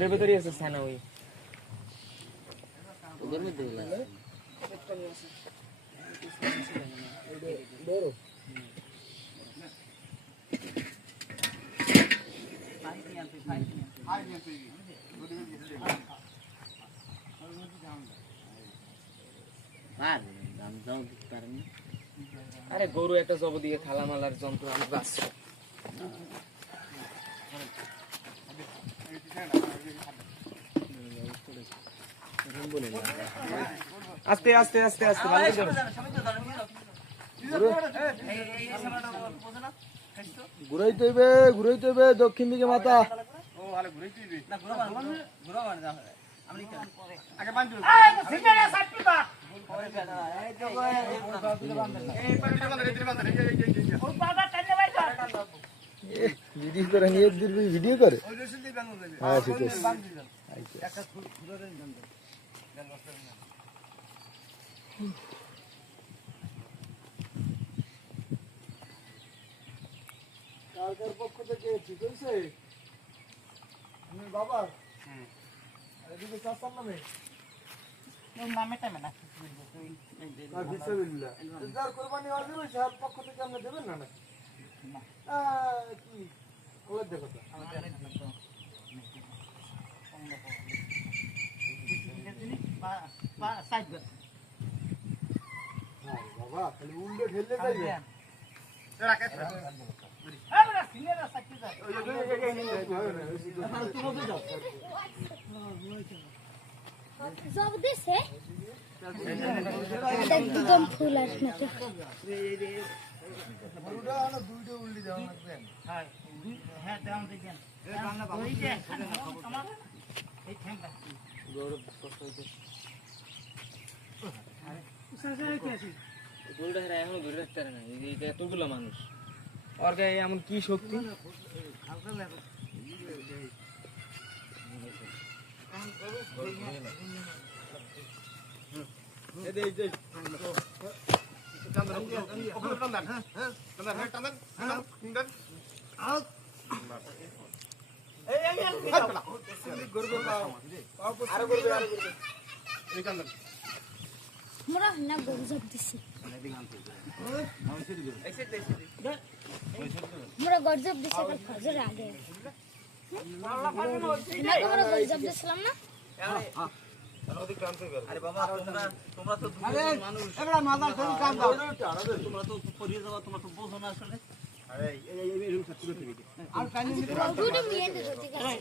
ওটার ভিতরে আছে ছানা ওই ওদের মধ্যে বড় আরে গরু একটা জব দিয়ে থালামালার যন্ত্র আমরা আছে আস্তে আস্তে আস্তে আস্তে ঘুরাইতে হইবে দক্ষিণ দিকে মাথা ভিডিও করে নিয়ে ভিডিও করে হ্যাঁ ঠিক আছে সরকার পক্ষ থেকে ঠিক হয়েছে বাবা এদিকে চাচার নামে যার কোরবানি অর্জন হয়েছে তার পক্ষ থেকে আপনি দেবেন না কি ওদের দেখো বাবা খালি উল্টে ঠেললে যাইবে জব দিছে একদম ফুল আসছে পুরোটা না দুইটা উল্টে যাওয়া লাগবে হ্যাঁ হ্যাঁ দাম দেখেন এই বাংলা বাবু আমার এই ঠ্যাংটা গৌরব কষ্ট হইছে আরে সাসা কি আছে গরুটা হেরা এখনো ধরে রাখতে পারে না এই যে এতগুলো মানুষ ওর গায়ে এমন কি শক্তি হালকা লাগে এই যে টান্দন ওপরে টান্দন হ্যাঁ টান্দন আউট এই গরু পাও আর গরু এই টান্দন মোরা না গরু জব দিছে মোরা গরু জব দিছে কাল ফজর আগে না মোরা গরু জব দিছিলাম না আরে বাবা তোমরা তো মানুষ এগুলা মাদার ফোন কাম দাও তোমরা তো পরিয়ে যাবা তোমরা তো বোঝো না আসলে আরে এই সত্যি কথা আর কানি গরু মিয়ে দিতে ঠিক আছে